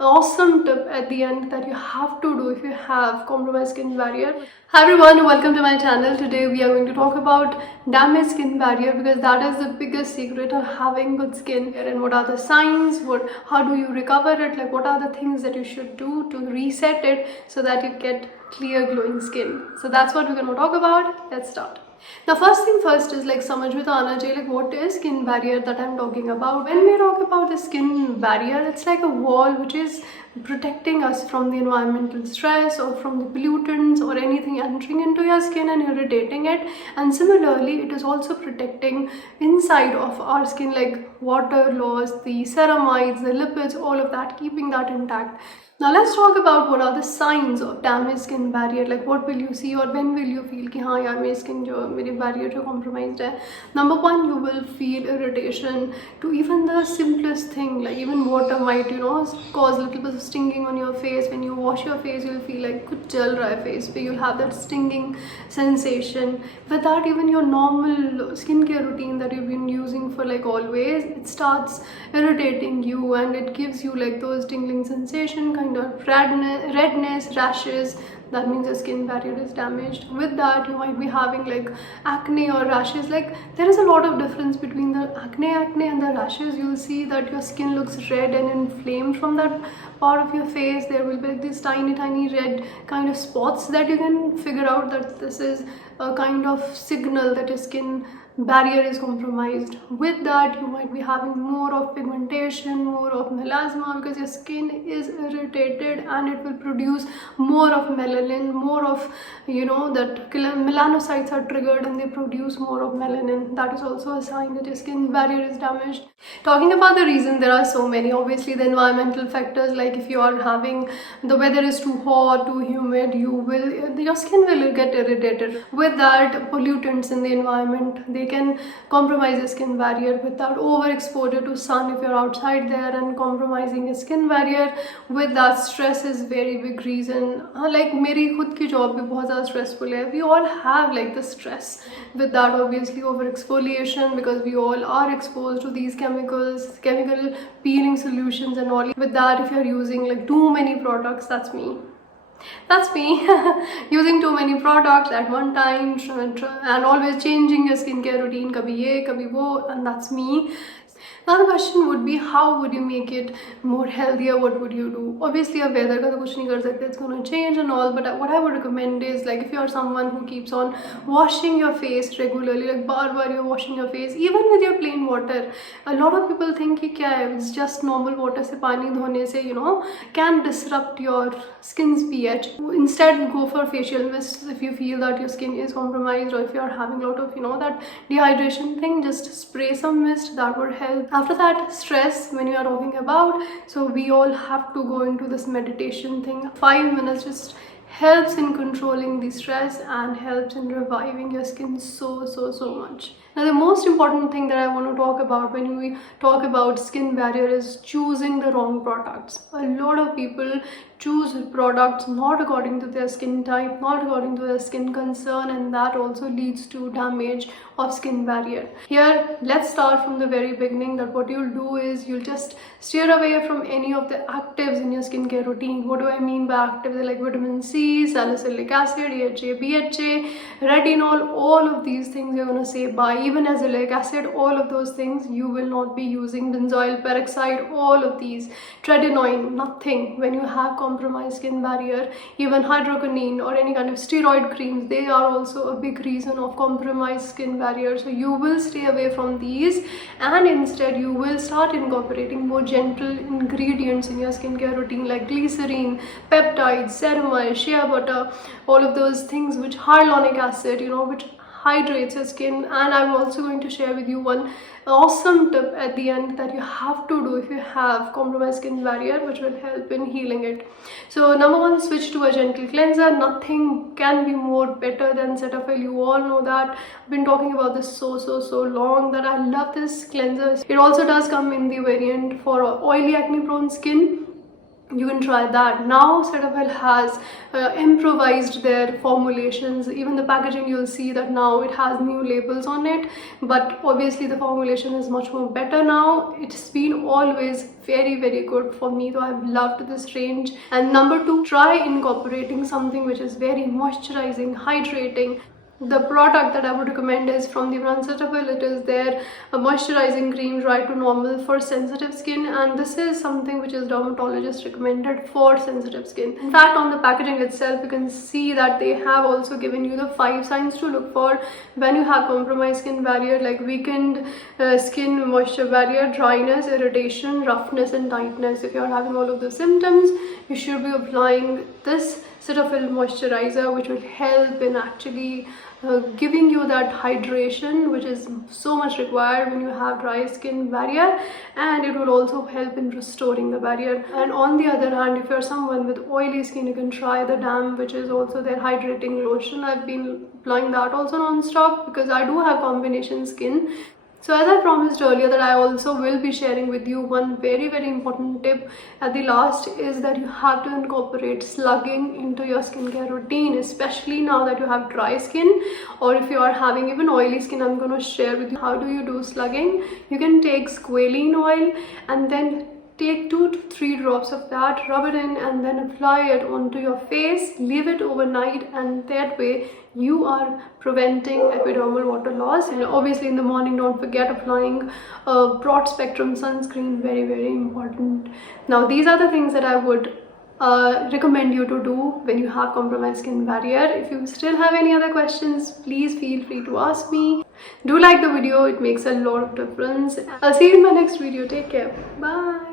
awesome tip at the end that you have to do if you have compromised skin barrier. Hi everyone, welcome to my channel. Today we are going to talk about damaged skin barrier because that is the biggest secret of having good skin. And what are the signs, how do you recover it, like what are the things that you should do to reset it so that you get clear glowing skin. So that's what we're going to talk about. Let's start. Now first thing first is like samajh mein to aana chahiye, like what is skin barrier that I'm talking about. When we talk about the skin barrier, it's like a wall which is protecting us from the environmental stress or from the pollutants or anything entering into your skin and irritating it. And similarly, it is also protecting inside of our skin, like water loss, the ceramides, the lipids, all of that, keeping that intact. Now let's talk about what are the signs of damaged skin barrier. Like what will you see or when will you feel कि हाँ यार मेरी skin जो मेरी barrier जो compromised है. Number one, you will feel irritation to even the simplest thing, like even water might cause a little bit of stinging on your face. When you wash your face, you'll feel like कुछ जल रहा है face पे. You'll have that stinging sensation. With that, even your normal skincare routine that you've been using for like always, it starts irritating you and it gives you like those tingling sensation, kind of redness, rashes. That means your skin barrier is damaged. With that, you might be having like acne or rashes. Like there is a lot of difference between the acne and the rashes. You'll see that your skin looks red and inflamed from that part of your face. There will be like these tiny red kind of spots that you can figure out that this is a kind of signal that your skin barrier is compromised. With that, you might be having more of pigmentation, more of melasma, because your skin is irritated and it will produce more of melanin, more of that melanocytes are triggered and they produce more of melanin. That is also a sign that your skin barrier is damaged. Talking about the reasons, there are so many. Obviously the environmental factors, like if you are having the weather is too hot, too humid, your skin will get irritated. With that, pollutants in the environment, they can compromise the skin barrier. Without overexposure to sun, if you're outside there and compromising your skin barrier. With that, stress is very big reason. Like मेरी खुद की job भी बहुत ज़्यादा stressful है. We all have like the stress. With that, obviously over exfoliation, because we all are exposed to these chemical peeling solutions and all. With that, if you're using like too many products, that's me using too many products at one time and always changing your skincare routine, kabhi ye kabhi wo, and that's me. Now the question would be, how would you make it more healthier? What would you do? Obviously अब weather का तो कुछ नहीं कर सकते, it's gonna change and all, but what I would recommend is like if you are someone who keeps on washing your face regularly, like bar you're washing your face even with your plain water. A lot of people think कि क्या है, it's just normal water से पानी धोने से can disrupt your skin's pH. Instead, go for facial mists if you feel that your skin is compromised, or if you are having a lot of that dehydration thing, just spray some mist, that would help. After that, stress, when you are talking about, so we all have to go into this meditation thing. 5 minutes just helps in controlling the stress and helps in reviving your skin so much. Now the most important thing that I want to talk about when we talk about skin barrier is choosing the wrong products. A lot of people choose products not according to their skin type, not according to their skin concern, and that also leads to damage of skin barrier. Here, let's start from the very beginning, that what you'll do is you'll just steer away from any of the actives in your skincare routine. What do I mean by actives? They're like vitamin C, salicylic acid, AHA, BHA, retinol, all of these things you're going to say bye. Even azelaic acid, all of those things you will not be using. Benzoyl peroxide, all of these. Tretinoin, nothing. When you have compromised skin barrier, even hydroquinone or any kind of steroid creams, they are also a big reason of compromised skin barrier. So you will stay away from these, and instead you will start incorporating more gentle ingredients in your skincare routine, like glycerine, peptides, ceramide, shea butter, all of those things, which hyaluronic acid, which hydrates your skin. And I'm also going to share with you one awesome tip at the end that you have to do if you have compromised skin barrier, which will help in healing it. So number one, switch to a gentle cleanser. Nothing can be more better than Cetaphil. You all know that. I've been talking about this so long that I love this cleanser. It also does come in the variant for oily acne prone skin. You can try that. Now Cetaphil has improvised their formulations. Even the packaging, you'll see that now it has new labels on it, but obviously the formulation is much more better now. It's been always very good for me, so I've loved this range. And number 2, try incorporating something which is very moisturizing, hydrating. The product that I would recommend is from the brand Cetaphil. It is their moisturizing cream, dry to normal for sensitive skin, and this is something which is dermatologist recommended for sensitive skin. In fact, on the packaging itself, you can see that they have also given you the 5 signs to look for when you have compromised skin barrier, like weakened skin moisture barrier, dryness, irritation, roughness and tightness. If you're having all of the symptoms, you should be applying this Cetaphil moisturizer, which will help in actually giving you that hydration, which is so much required when you have dry skin barrier, and it will also help in restoring the barrier. And on the other hand, if you're someone with oily skin, you can try the Balm, which is also their hydrating lotion. I've been applying that also non-stop because I do have combination skin. So as I promised earlier, that I also will be sharing with you one very important tip at the last, is that you have to incorporate slugging into your skincare routine, especially now that you have dry skin, or if you are having even oily skin. I'm going to share with you how do you do slugging. You can take squalene oil and then take 2 to 3 drops of that, rub it in, and then apply it onto your face. Leave it overnight, and that way you are preventing epidermal water loss. And obviously in the morning, don't forget applying a broad spectrum sunscreen. Very important. Now these are the things that I would recommend you to do when you have compromised skin barrier. If you still have any other questions, please feel free to ask me. Do like the video, it makes a lot of difference. I'll see you in my next video. Take care. Bye.